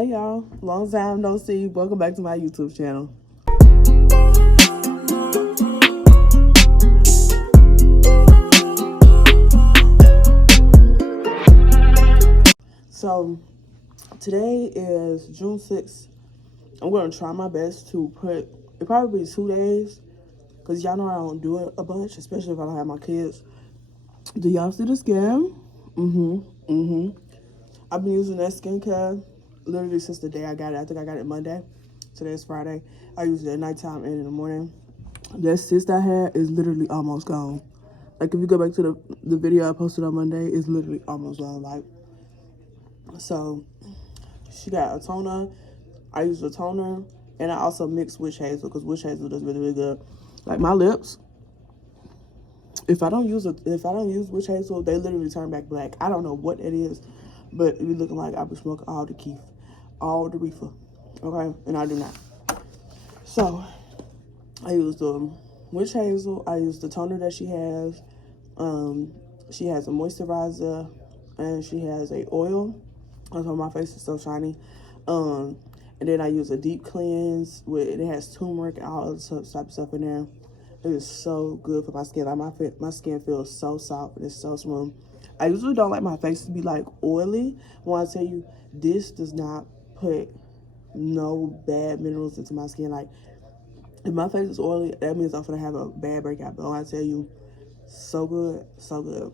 Hey y'all, long time no see. Welcome back to my YouTube channel. So today is June 6th. I'm going to try my best to put, it probably be 2 days, because y'all know I don't do it a bunch, especially if I don't have my kids. Do y'all see the skin? I've been using that skincare literally since the day I got it. I think I got it Monday. Today's Friday. I use it at nighttime and in the morning. That cyst I had is literally almost gone. Like, if you go back to the video I posted on Monday, it's literally almost gone. Like, so she got a toner. I use a toner, and I also mix witch hazel, because witch hazel does really, really good. Like, my lips, if I don't use witch hazel, they literally turn back black. I don't know what it is, but it be looking like I've been smoking all the keef, all the reefer, okay? And I do not. So I use the witch hazel. I use the toner that she has. She has a moisturizer, and she has a oil. That's why my face is so shiny. And then I use a deep cleanse with, it has turmeric and all other type of stuff in there. It is so good for my skin. Like, my skin feels so soft and it's so smooth. I usually don't like my face to be like oily. When I tell you, this does not put no bad minerals into my skin. Like, if my face is oily, that means I'm gonna have a bad breakout. But when I tell you, so good, so good.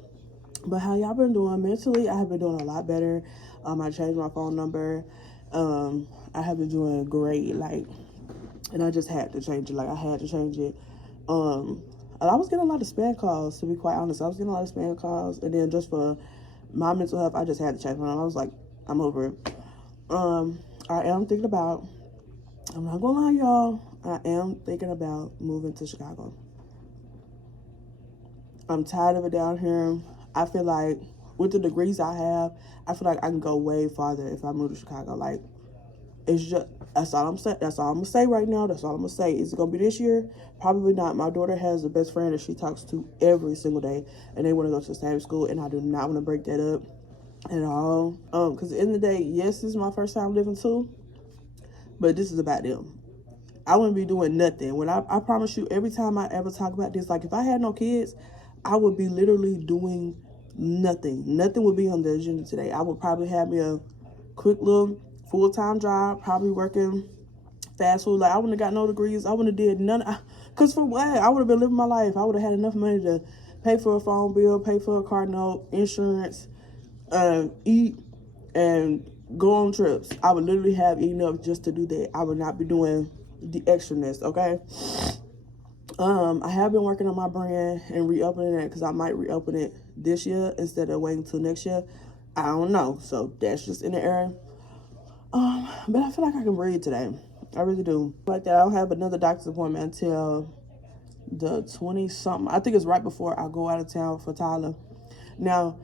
But how y'all been doing? Mentally, I have been doing a lot better. I changed my phone number. I have been doing great. Like, and I just had to change it. Like, I had to change it. I was getting a lot of spam calls, to be quite honest. I was getting a lot of spam calls, and then just for my mental health, I just had to change my name. I was like, I'm over it. I am thinking about, I'm not gonna lie, y'all, I am thinking about moving to Chicago. I'm tired of it down here. I feel like with the degrees I have, I feel like I can go way farther if I move to Chicago. Like, it's just, that's all I'm saying. That's all I'm gonna say right now. That's all I'm gonna say. Is it gonna be this year? Probably not. My daughter has a best friend that she talks to every single day, and they want to go to the same school, and I do not want to break that up at all. Because at the end of the day, yes, this is my first time living too, but this is about them. I wouldn't be doing nothing. When I promise you, every time I ever talk about this, like, if I had no kids, I would be literally doing nothing. Nothing would be on the agenda today. I would probably have me a quick little full-time job, probably working fast food. Like, I wouldn't have got no degrees. I wouldn't have did none. Because for what? I would have been living my life. I would have had enough money to pay for a phone bill, pay for a car note, insurance, eat, and go on trips. I would literally have enough just to do that. I would not be doing the extraness, okay? I have been working on my brand and reopening it, because I might reopen it this year instead of waiting till next year. I don't know. So that's just in the air. But I feel like I can breathe today. I really do. Like that, I don't have another doctor's appointment until the 20-something. I think it's right before I go out of town for Tyler. Now,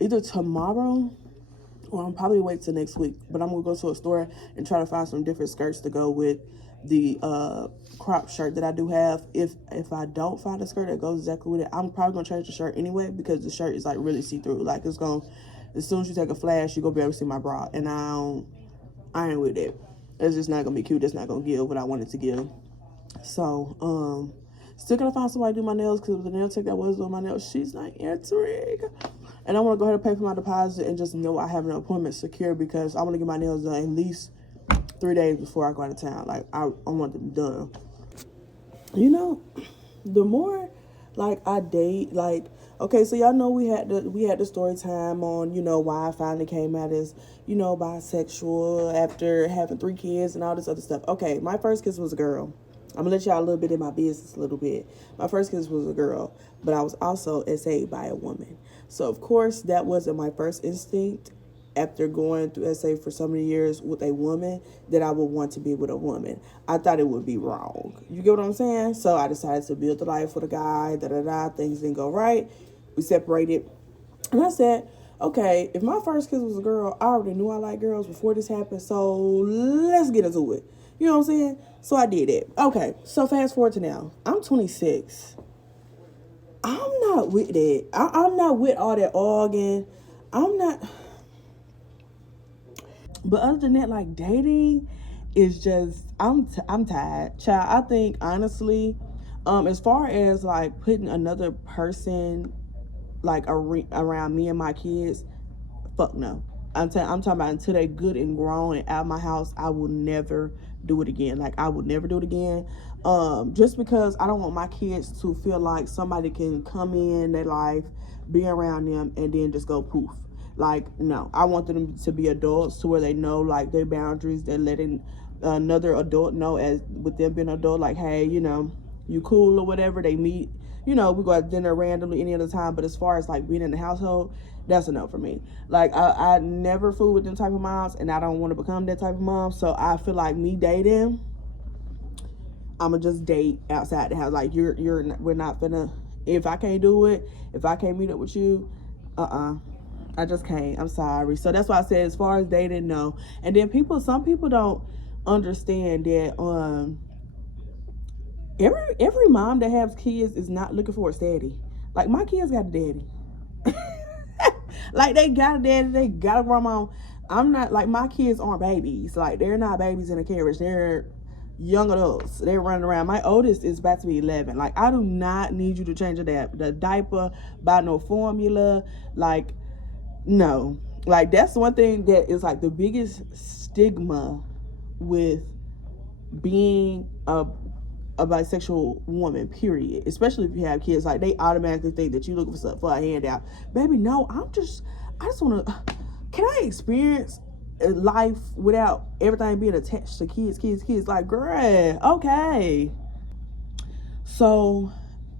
either tomorrow or I'll probably wait till next week. But I'm gonna go to a store and try to find some different skirts to go with the crop shirt that I do have. If I don't find a skirt that goes exactly with it, I'm probably gonna change the shirt anyway, because the shirt is like really see-through. Like, it's gonna, as soon as you take a flash, you're gonna be able to see my bra, and I ain't with it. It's just not gonna be cute. It's not gonna give what I want it to give. So still gonna find somebody to do my nails, because the nail tech that was doing my nails, she's not answering. And I want to go ahead and pay for my deposit and just know I have an appointment secure, because I want to get my nails done at least 3 days before I go out of town. Like, I want them done. You know, the more, like, I date, like, okay, so y'all know we had the story time on, you know, why I finally came out as, you know, bisexual after having 3 kids and all this other stuff. Okay, my first kiss was a girl. I'm gonna let y'all a little bit in my business a little bit. My first kiss was a girl, but I was also SA'd by a woman. So, of course, that wasn't my first instinct after going through SA for so many years with a woman, that I would want to be with a woman. I thought it would be wrong. You get what I'm saying? So I decided to build a life with a guy, things didn't go right. We separated. And I said, okay, if my first kiss was a girl, I already knew I liked girls before this happened, so let's get into it. You know what I'm saying? So I did it. Okay, so fast forward to now. I'm 26. I'm not with that. I'm not with all that arguing. I'm not. But other than that, like, dating is just, I'm tired, child. I think honestly, as far as like putting another person like around me and my kids, fuck no. I'm talking about until they good and grown and out of my house, I will never do it again. Like, I will never do it again. Just because I don't want my kids to feel like somebody can come in their life, be around them, and then just go poof. Like, no, I want them to be adults to where they know like their boundaries. They're letting another adult know, as with them being an adult, like, hey, you know, you cool or whatever. They meet, you know, we go out to dinner randomly any other time. But as far as like being in the household, that's a no for me. Like, I never fool with them type of moms, and I don't want to become that type of mom. So I feel like me dating, I'ma just date outside the house. Like, we're not finna. If I can't do it, if I can't meet up with you, I just can't. I'm sorry. So that's why I said, as far as dating, no. And then some people don't understand that every mom that has kids is not looking for a daddy. Like, my kids got a daddy. Like, they got a daddy, they got a grandma. I'm not, like, my kids aren't babies. Like, they're not babies in a carriage. They're young adults. They're running around. My oldest is about to be 11. Like, I do not need you to change the diaper, buy no formula. Like, no. Like, that's one thing that is like the biggest stigma with being a bisexual woman, period. Especially if you have kids. Like, they automatically think that you're looking for a handout. Baby, no, I just want to, can I experience life without everything being attached to kids? Like, girl, okay. So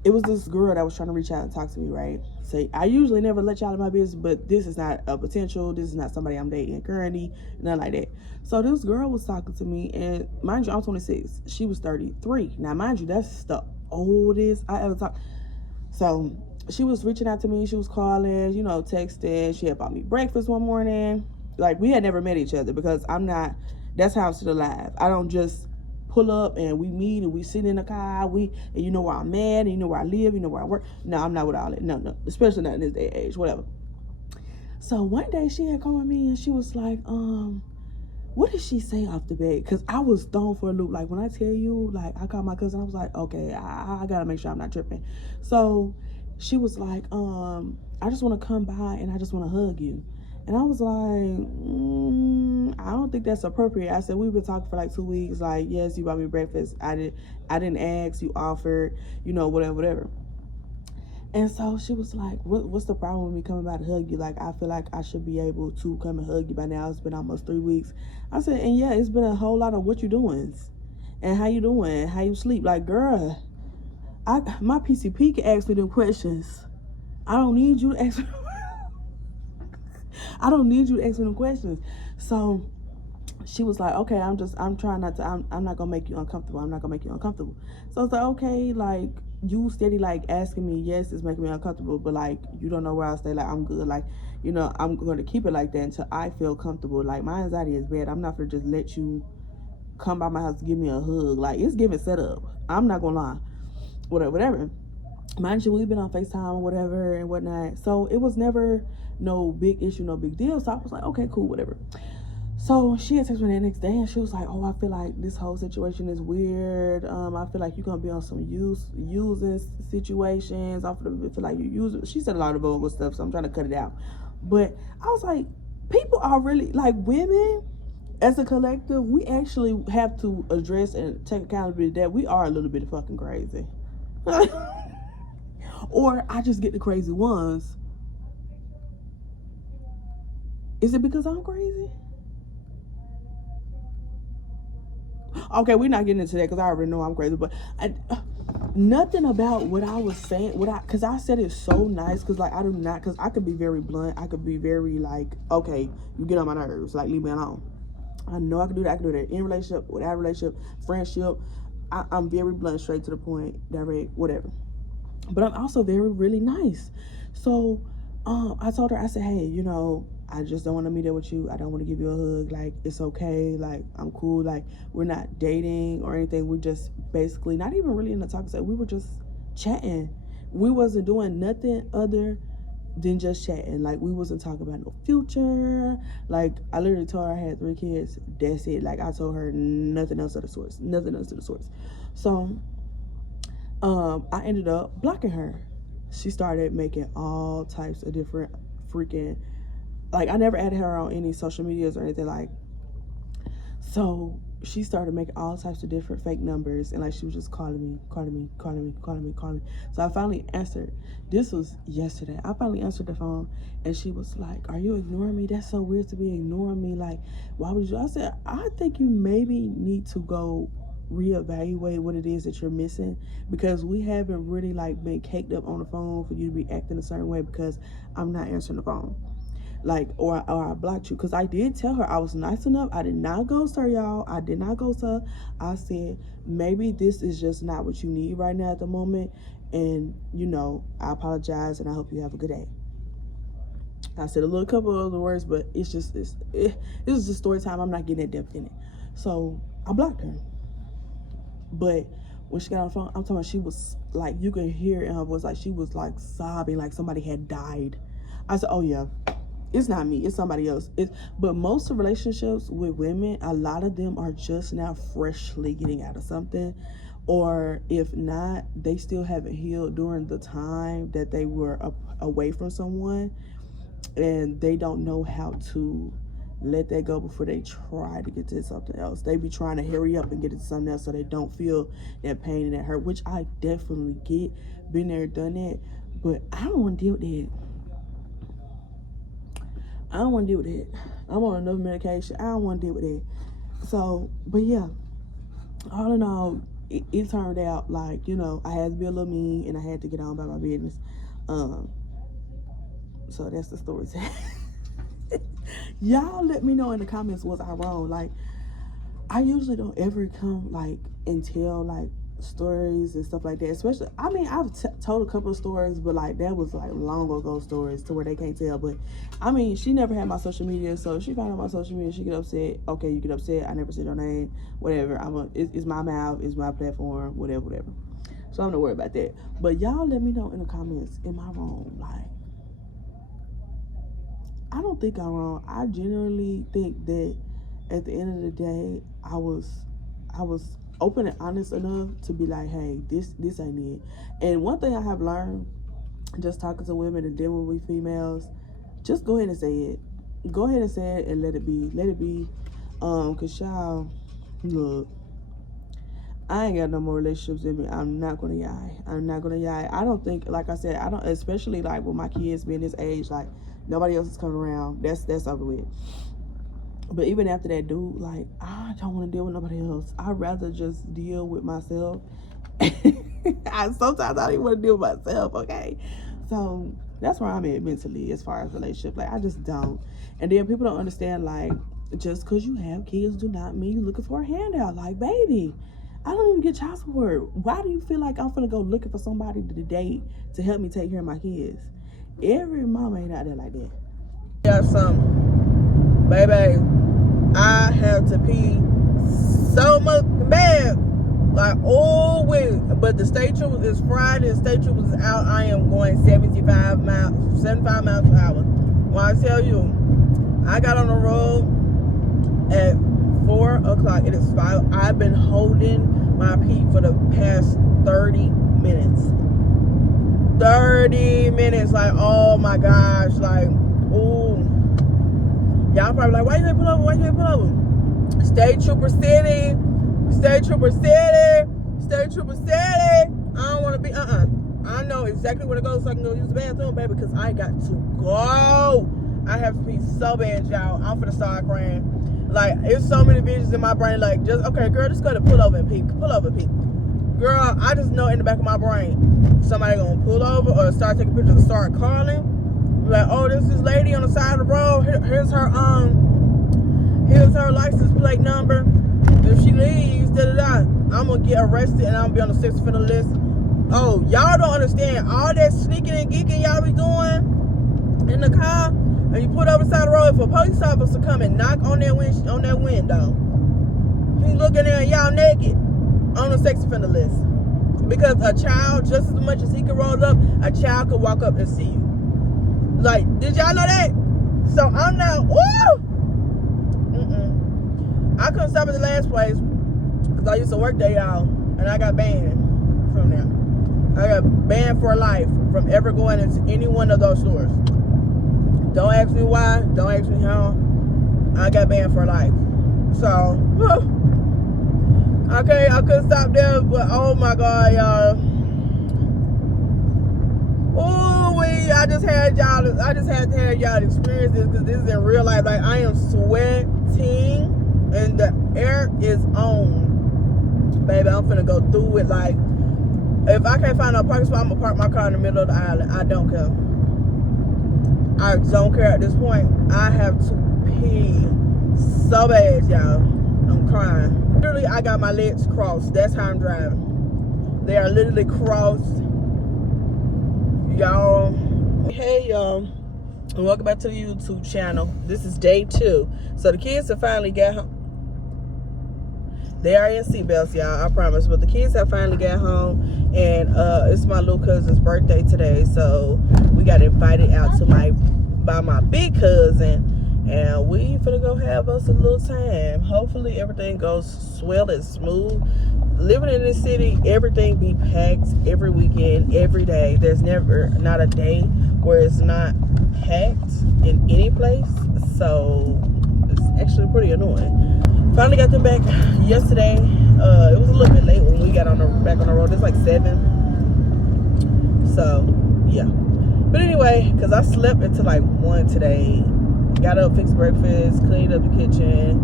it was this girl that was trying to reach out and talk to me, right? Say, I usually never let y'all in my business, but this is not a potential. This is not somebody I'm dating currently, nothing like that. So this girl was talking to me, and mind you, I'm 26. She was 33. Now, mind you, that's the oldest I ever talked. So she was reaching out to me. She was calling, you know, texting. She had bought me breakfast one morning. Like, we had never met each other, because that's how I'm still alive. I don't just pull up and we meet and we sit in a car, and you know where I'm at, and you know where I live, you know where I work. No, I'm not with all that. No, especially not in this day and age, whatever. So one day she had called me and she was like, what did she say off the bat? Because I was thrown for a loop. Like, when I tell you, like, I called my cousin, I was like, okay, I gotta make sure I'm not tripping. So she was like, I just want to come by and I just want to hug you. And I was like, I don't think that's appropriate. I said, we've been talking for like 2 weeks. Like, yes, you bought me breakfast. I didn't ask. You offered, you know, whatever. And so she was like, what's the problem with me coming by to hug you? Like, I feel like I should be able to come and hug you by now. It's been almost 3 weeks. I said, and yeah, it's been a whole lot of what you doing and how you doing, how you sleep. Like, girl, my PCP can ask me them questions. I don't need you to ask me. I don't need you to ask me them questions. So she was like, okay, I'm not gonna make you uncomfortable. I'm not gonna make you uncomfortable. So I was like, okay, like, you steady like asking me, yes, it's making me uncomfortable, but like, you don't know where I'll stay. Like, I'm good. Like, you know, I'm going to keep it like that until I feel comfortable. Like, my anxiety is bad. I'm not gonna just let you come by my house to give me a hug. Like, it's giving setup. I'm not gonna lie. Whatever. Mind you, we've been on FaceTime or whatever and whatnot. So it was never no big issue, no big deal. So I was like, okay, cool, whatever. So she had texted me that next day and she was like, oh, I feel like this whole situation is weird. I feel like you're going to be on some using situations. I feel like you use it. She said a lot of vulgar stuff, so I'm trying to cut it out. But I was like, people are really, like, women as a collective, we actually have to address and take accountability that we are a little bit fucking crazy. Or I just get the crazy ones. Is it because I'm crazy? Okay, we're not getting into that because I already know I'm crazy. But nothing about what I was saying, because I said it so nice. Because, like, I do not, because I could be very blunt. I could be very, like, okay, you get on my nerves. Like, leave me alone. I know I can do that. I can do that in relationship, without relationship, friendship. I'm very blunt, straight to the point, direct, whatever. But I'm also really nice. So I told her, I said, hey, you know, I just don't want to meet up with you. I don't want to give you a hug. Like, it's okay. Like, I'm cool. Like, we're not dating or anything. We're just basically not even really in the talk. We were just chatting. We wasn't doing nothing other than just chatting. Like, we wasn't talking about no future. Like, I literally told her I had 3 kids. That's it. Like, I told her nothing else of the sorts. Nothing else of the sorts. So, I ended up blocking her. She started making all types of different freaking, like, I never added her on any social medias or anything, like, so she started making all types of different fake numbers, and like, she was just calling me. So I finally answered. This was yesterday. I finally answered the phone, and she was like, "Are you ignoring me? That's so weird to be ignoring me. Like, why would you?" I said, "I think you maybe need to go reevaluate what it is that you're missing, because we haven't really like been caked up on the phone for you to be acting a certain way because I'm not answering the phone." Like, or I blocked you, because I did tell her I was nice enough. I did not ghost her, y'all. I did not ghost her. I said, maybe this is just not what you need right now at the moment, and you know, I apologize and I hope you have a good day. I said a little couple of other words, but it's just this is just story time. I'm not getting that depth in it. So I blocked her. But when she got on the phone, I'm talking about, she was like, you could hear in her voice, like she was like sobbing, like somebody had died. I said, oh yeah, it's not me, it's somebody else. But most of relationships with women, a lot of them are just now freshly getting out of something, or if not, they still haven't healed during the time that they were away from someone, and they don't know how to let that go before they try to get to something else. They be trying to hurry up and get into something else so they don't feel that pain and that hurt, which I definitely get. Been there, done that. But I don't want to deal with that. I don't want to deal with that. I'm on enough medication. I don't want to deal with that. So, but yeah, all in all, it turned out like, you know, I had to be a little mean and I had to get on about my business. So that's the story. Y'all let me know in the comments, was I wrong? Like, I usually don't ever come like and tell like stories and stuff like that, especially, I mean, I've told a couple of stories, but like that was like long ago stories to where they can't tell. But I mean, she never had my social media, so if she found out my social media, she get upset. Okay, you get upset, I never said your name, whatever. It's my mouth, it's my platform, whatever. So I'm not worried about that. But y'all let me know in the comments, am I wrong? Like, I don't think I'm wrong. I genuinely think that at the end of the day, I was open and honest enough to be like, hey, this ain't it. And one thing I have learned, just talking to women and dealing with females, just go ahead and say it. Go ahead and say it and let it be. Let it be. Cause y'all, look, I ain't got no more relationships in me. I'm not gonna lie. I don't think, like I said, I don't, especially like with my kids being this age, like nobody else is coming around. That's over with. But even after that, dude, like, I don't want to deal with nobody else. I'd rather just deal with myself. Sometimes I don't even want to deal with myself, okay? So that's where I'm at mentally as far as relationship. Like, I just don't. And then people don't understand, like, just because you have kids do not mean you're looking for a handout. Like, baby, I don't even get child support. Why do you feel like I'm finna go looking for somebody to date to help me take care of my kids? Every mama ain't out there like that. Got something, baby. I have to pee so much bad, like all week. But the state trooper is Friday. The state trooper is out. I am going 75 miles an hour. When I tell you, I got on the road at 4 o'clock. It is 5. I've been holding my pee for the past 30 minutes. 30 minutes. Like, oh my gosh. Like, ooh. Y'all probably like, why you ain't pull over? Why you ain't pull over? State Trooper City. State Trooper City. State Trooper City. I don't want to be, I know exactly where to go so I can go use the bathroom, baby, because I got to go. I have to pee so bad, y'all. I'm finna start crying. Like, it's so many visions in my brain, like, just, okay, girl, just go to pull over and pee. Pull over and pee. Girl, I just know in the back of my brain, somebody gonna pull over or start taking pictures and start calling. Like, oh, this lady on the side of the road. Here's her license plate number. If she leaves, I'm gonna get arrested and I'm gonna be on the sex offender list. Oh, y'all don't understand all that sneaking and geeking y'all be doing in the car, and you put over the side of the road. If a police officer come and knock on that window, he looking at y'all naked on the sex offender list, because a child, just as much as he can roll up, a child could walk up and see you. Like, did y'all know that? So I'm not, woo! I couldn't stop at the last place because I used to work there, y'all, and I got banned from there. I got banned for life from ever going into any one of those stores. Don't ask me why. Don't ask me how. I got banned for life. So, okay, I couldn't stop there, but oh my God, y'all. Oh, I just had to have y'all experience this because this is in real life. Like, I am sweating and the air is on. Baby, I'm finna go through it. Like, if I can't find a parking spot, I'm gonna park my car in the middle of the island. I don't care. I don't care at this point. I have to pee so bad, y'all. I'm crying. Literally, I got my legs crossed. That's how I'm driving. They are literally crossed. Y'all. Hey, y'all. And welcome back to the YouTube channel. This is day 2. So the kids have finally got home. They are in seatbelts, y'all, I promise. But the kids have finally got home. And it's my little cousin's birthday today. So we got invited out to by my big cousin. And we finna go have us a little time. Hopefully everything goes swell and smooth. Living in this city, everything be packed every weekend, every day. There's never not a day where it's not packed in any place. So it's actually pretty annoying. Finally got them back yesterday. It was a little bit late when we got back on the road. It's like 7. So yeah. But anyway, because I slept until like 1 today. Got up, fixed breakfast, cleaned up the kitchen.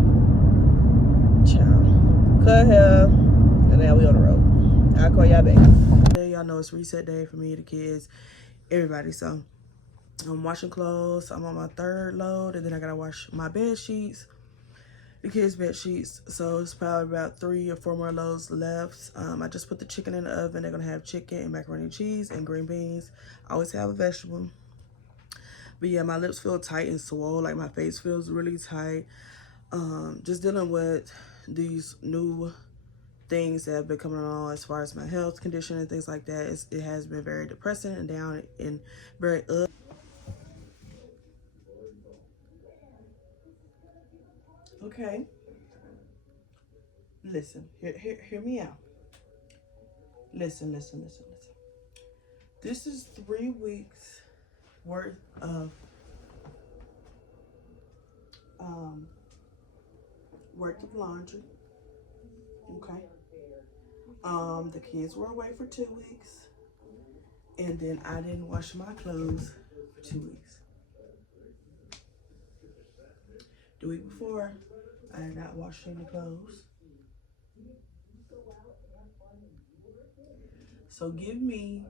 Ciao. Cut hair. And now we on the road. I'll call y'all back. Y'all know it's reset day for me, the kids, everybody. So I'm washing clothes. I'm on my 3rd load, and then I gotta wash my bed sheets, the kids' bed sheets. So it's probably about 3 or 4 more loads left. I just put the chicken in the oven. They're gonna have chicken and macaroni and cheese and green beans. I always have a vegetable. But yeah, my lips feel tight and swole. Like my face feels really tight. Just dealing with these new things that have been coming along as far as my health condition and things like that. It has been very depressing and down and very Okay. Listen, hear me out. Listen. This is 3 weeks worth of laundry. Okay. The kids were away for 2 weeks, and then I didn't wash my clothes for 2 weeks. The week before, I had not washed any clothes. So give me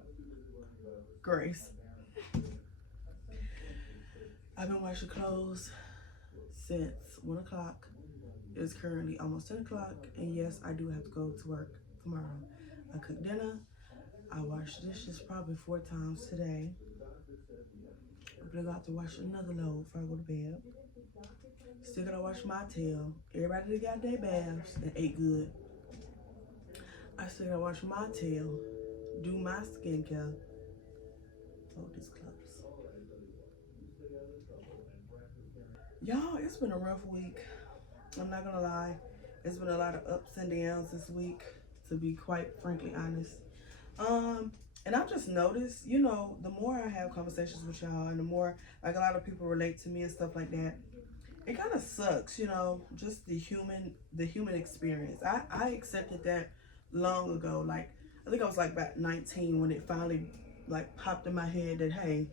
grace. I've been washing clothes since 1 o'clock. It is currently almost 10 o'clock, and yes, I do have to go to work tomorrow. I cooked dinner. I washed dishes probably 4 times today. I'm gonna have to wash another load before I go to bed. Still gotta wash my tail. Everybody that got their baths and ate good. I still gotta wash my tail, do my skincare. Hold this close. Y'all, it's been a rough week. I'm not gonna lie. It's been a lot of ups and downs this week, to be quite frankly honest. And I've just noticed, you know, the more I have conversations with y'all and the more like a lot of people relate to me and stuff like that, it kind of sucks, you know, just the human experience. I accepted that long ago. Like, I think I was like about 19 when it finally like popped in my head that, hey,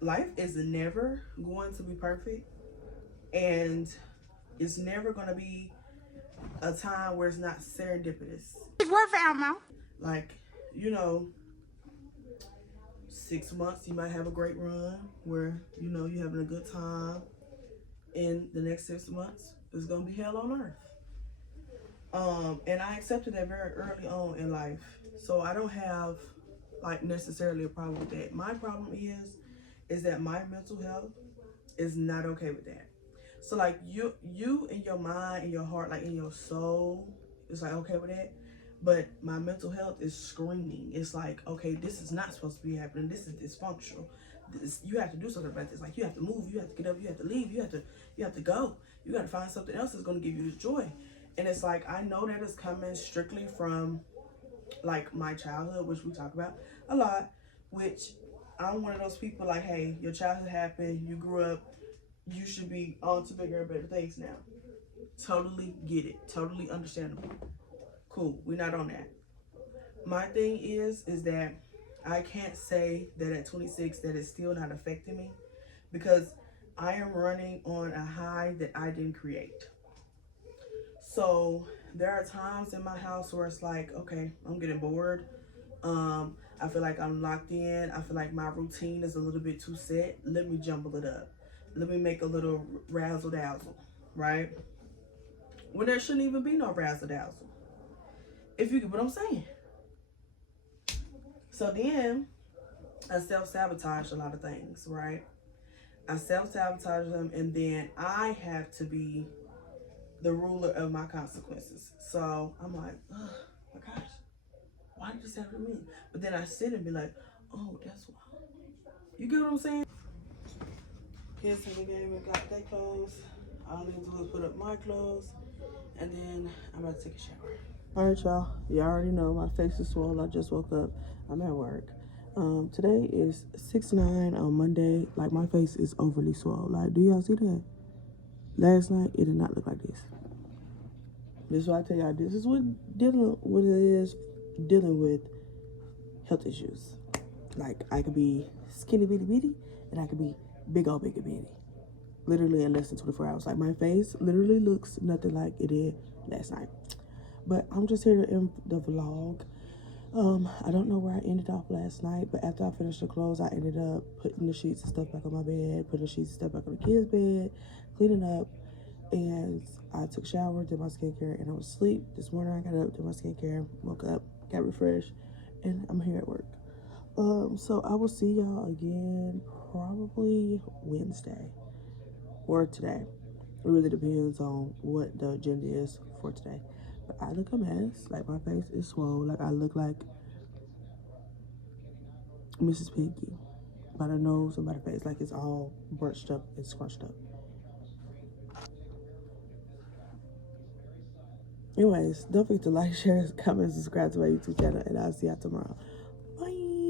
life is never going to be perfect, and it's never going to be a time where it's not serendipitous. It's worth our mouth. Like, you know, 6 months you might have a great run where, you know, you're having a good time. In the next 6 months, it's gonna be hell on earth. And I accepted that very early on in life. So I don't have like necessarily a problem with that. My problem is that my mental health is not okay with that. So like you in your mind, in your heart, like in your soul, it's like okay with that. But my mental health is screaming. It's like, okay, this is not supposed to be happening. This is dysfunctional. you have to do something about this. Like, you have to move, you have to get up, you have to leave, you have to go. You got to find something else that's going to give you this joy. And it's like, I know that is coming strictly from like my childhood, which we talk about a lot, which I'm one of those people like, hey, your childhood happened, you grew up, you should be on to bigger and better things now. Totally get it. Totally understandable. Cool. We're not on that. My thing is that I can't say that at 26 that it's still not affecting me, because I am running on a high that I didn't create. So there are times in my house where it's like, okay, I'm getting bored. I feel like I'm locked in. I feel like my routine is a little bit too set. Let me jumble it up. Let me make a little razzle dazzle, right? When there shouldn't even be no razzle dazzle, if you get what I'm saying. So then I self-sabotage a lot of things, right? I self-sabotage them, and then I have to be the ruler of my consequences. So I'm like, oh my gosh, why did this happen to me? But then I sit and be like, oh, that's why. You get what I'm saying? Kids in the game and got their clothes. All I need to do is put up my clothes, and then I'm about to take a shower. All right, y'all. You already know my face is swollen. I just woke up. I'm at work. Today is 6/9 on Monday. Like, my face is overly swollen. Like, do y'all see that? Last night, it did not look like this. This is why I tell y'all, this is what it is dealing with health issues. Like, I could be skinny bitty bitty, and I could be big old bitty bitty. Literally in less than 24 hours. Like, my face literally looks nothing like it did last night. But I'm just here to end the vlog. I don't know where I ended off last night, but after I finished the clothes, I ended up putting the sheets and stuff back on my bed, putting the sheets and stuff back on the kids' bed, cleaning up, and I took a shower, did my skincare, and I was asleep. This morning I got up, did my skincare, woke up, got refreshed, and I'm here at work. So I will see y'all again probably Wednesday or today. It really depends on what the agenda is for today. But I look a mess. Like, my face is swollen. Like, I look like Mrs. Piggy by the nose and by the face. Like, it's all bunched up and scrunched up. Anyways, don't forget to like, share, comment, subscribe to my YouTube channel, and I'll see y'all tomorrow. Bye.